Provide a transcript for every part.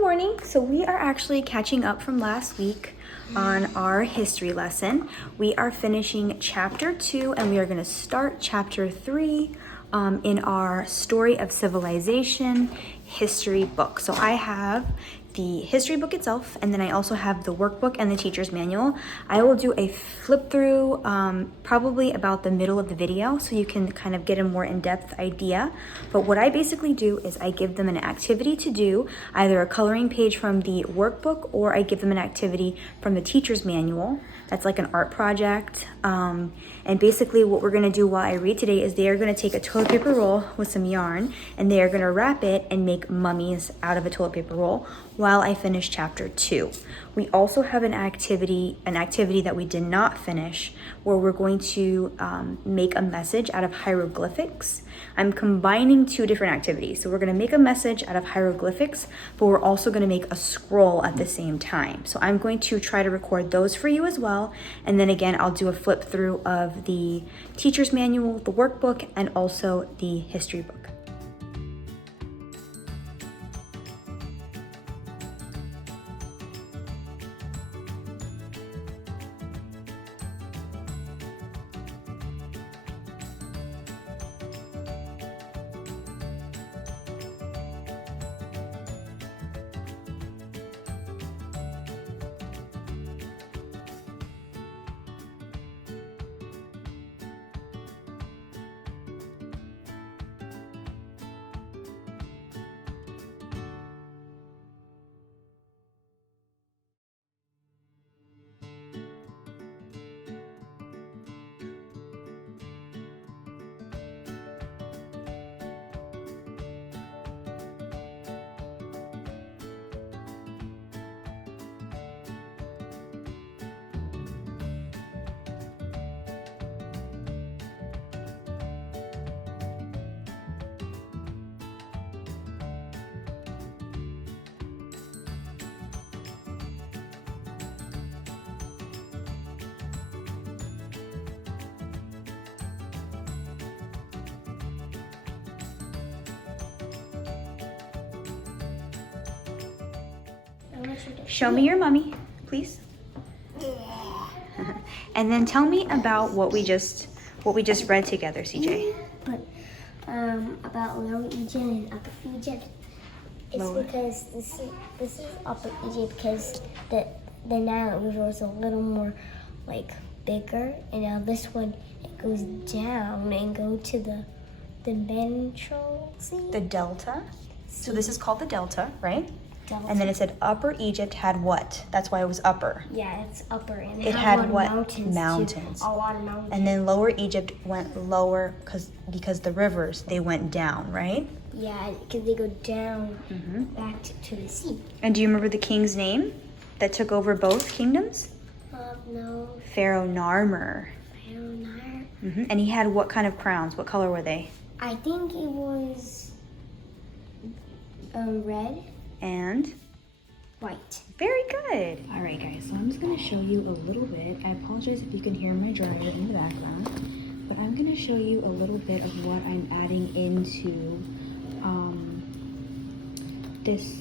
morning. So we are actually catching up from last week on our history lesson. We are finishing chapter 2 and we are going to start chapter 3 in our Story of Civilization history book. So I have the history book itself, and then I also have the workbook and the teacher's manual. I will do a flip through probably about the middle of the video so you can kind of get a more in-depth idea. But what I basically do is I give them an activity to do, either a coloring page from the workbook or I give them an activity from the teacher's manual. That's like an art project. And basically what we're gonna do while I read today is they are gonna take a toilet paper roll with some yarn and they are gonna wrap it and make mummies out of a toilet paper roll while I finish chapter 2. We also have an activity that we did not finish where we're going to make a message out of hieroglyphics. I'm combining two different activities. So we're gonna make a message out of hieroglyphics, but we're also gonna make a scroll at the same time. So I'm going to try to record those for you as well. And then again, I'll do a flip through of the teacher's manual, the workbook, and also the history book. Show me your mummy, please. And then tell me about what we just read together, CJ. But about Lower Egypt and Upper Egypt. It's because this is Upper Egypt because the Nile River was a little more like bigger, and now this one it goes down and go to the ventral sea. The delta. So this is called the delta, right? Delta. And then it said Upper Egypt had what? That's why it was upper. Yeah, it's upper. And It had what? Mountains. Too. A lot of mountains. And then Lower Egypt went lower because the rivers, they went down, right? Yeah, because they go down back to the sea. And do you remember the king's name that took over both kingdoms? No. Pharaoh Narmer. Pharaoh Narmer. And he had what kind of crowns? What color were they? I think it was red. And? White. Very good. All right, guys, so I'm just gonna show you a little bit. I apologize if you can hear my dryer in the background, but I'm gonna show you a little bit of what I'm adding into this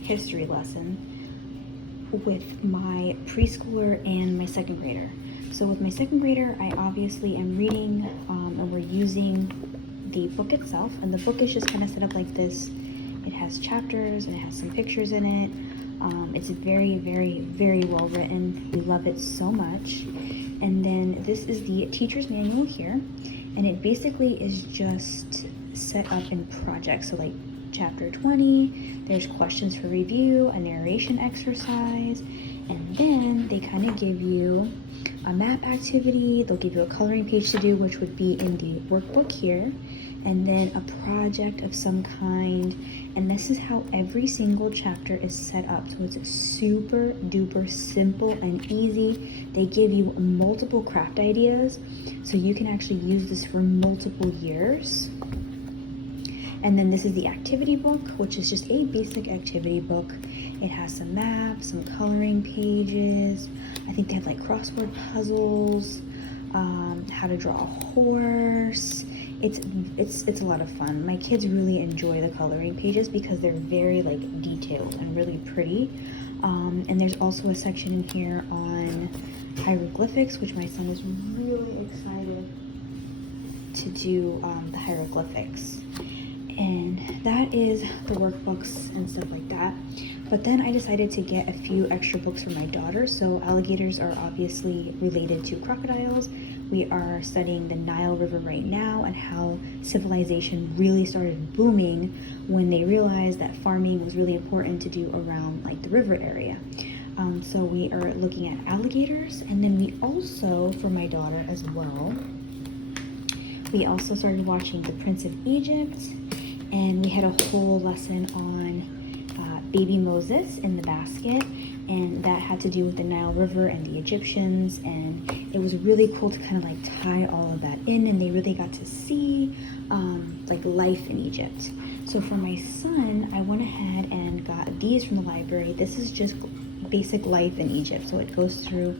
history lesson with my preschooler and my second grader. So with my second grader, I obviously am reading and we're using the book itself, and the book is just kind of set up like this. It has chapters and it has some pictures in it. It's very, very, very well written. We love it so much. And then this is the teacher's manual here. And it basically is just set up in projects. So like chapter 20, there's questions for review, a narration exercise, and then they kind of give you a map activity. They'll give you a coloring page to do, which would be in the workbook here, and then a project of some kind. And this is how every single chapter is set up. So it's super duper simple and easy. They give you multiple craft ideas, so you can actually use this for multiple years. And then this is the activity book, which is just a basic activity book. It has some maps, some coloring pages. I think they have like crossword puzzles, how to draw a horse. it's a lot of fun. My kids really enjoy the coloring pages because they're very like detailed and really pretty. And there's also a section in here on hieroglyphics, which my son is really excited to do the hieroglyphics. And that is the workbooks and stuff like that. But then I decided to get a few extra books for my daughter. So alligators are obviously related to crocodiles. We are studying the Nile River right now and how civilization really started booming when they realized that farming was really important to do around like the river area. So we are looking at alligators, and then we also, for my daughter as well, we also started watching The Prince of Egypt, and we had a whole lesson on baby Moses in the basket, and that had to do with the Nile River and the Egyptians, and it was really cool to kind of like tie all of that in, and they really got to see like life in Egypt. So for my son, I went ahead and got these from the library. This is just basic life in Egypt, so it goes through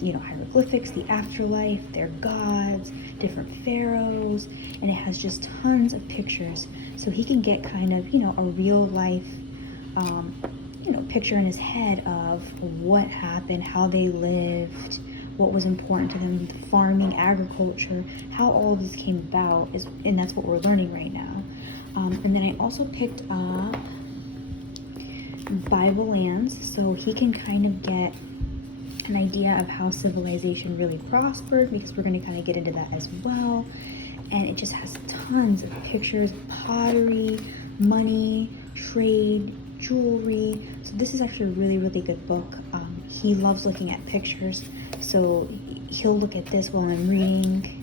you know, hieroglyphics, the afterlife, their gods, different pharaohs, and it has just tons of pictures, so he can get kind of, you know, a real life you know, picture in his head of what happened, how they lived, what was important to them, farming, agriculture, how all of this came about, and that's what we're learning right now. And then I also picked up Bible lands, so he can kind of get an idea of how civilization really prospered, because we're going to kind of get into that as well. And it just has tons of pictures, pottery, money, trade, jewelry. So this is actually a really, really good book. He loves looking at pictures, so he'll look at this while I'm reading.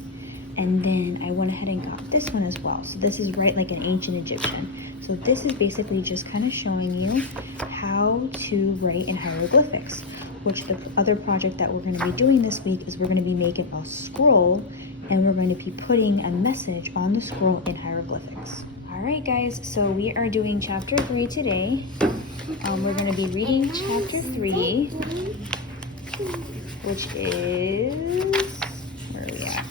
And then I went ahead and got this one as well. So this is Write Like an Ancient Egyptian. So this is basically just kind of showing you how to write in hieroglyphics, which the other project that we're going to be doing this week is we're going to be making a scroll, and we're going to be putting a message on the scroll in hieroglyphics. All right, guys, so we are doing chapter 3 today. We're going to be reading chapter 3, which is, where are we at?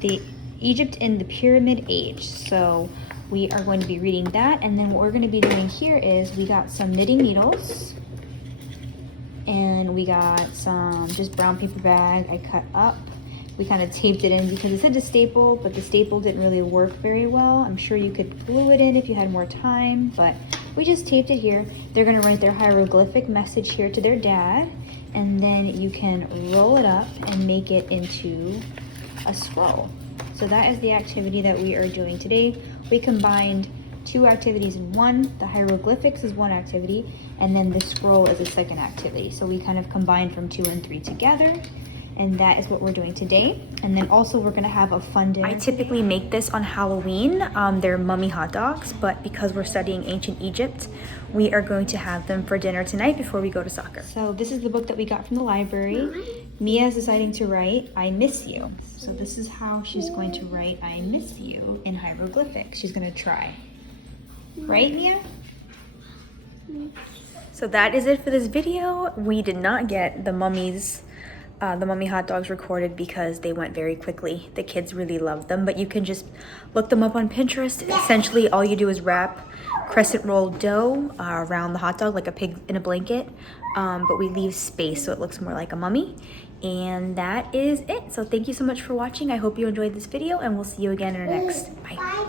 The Egypt in the Pyramid Age. So we are going to be reading that, and then what we're going to be doing here is we got some knitting needles, and we got some just brown paper bag I cut up. We kind of taped it in because it said to staple, but the staple didn't really work very well. I'm sure you could glue it in if you had more time, but we just taped it here. They're going to write their hieroglyphic message here to their dad, and then you can roll it up and make it into a scroll. So that is the activity that we are doing today. We combined 2 activities in one. The hieroglyphics is one activity, and then the scroll is a second activity. So we kind of combined from 2 and 3 together, and that is what we're doing today. And then also we're gonna have a fun dinner. I typically make this on Halloween. They're mummy hot dogs, but because we're studying ancient Egypt, we are going to have them for dinner tonight before we go to soccer. So this is the book that we got from the library. Mia is deciding to write, I miss you. So this is how she's going to write, I miss you, in hieroglyphics. She's gonna try. Right, Mia? So that is it for this video. We did not get the mummy hot dogs recorded because they went very quickly. The kids really loved them, but you can just look them up on Pinterest. Essentially, all you do is wrap crescent roll dough around the hot dog like a pig in a blanket, but we leave space so it looks more like a mummy. And that is it. So thank you so much for watching. I hope you enjoyed this video, and we'll see you again in our next. Bye.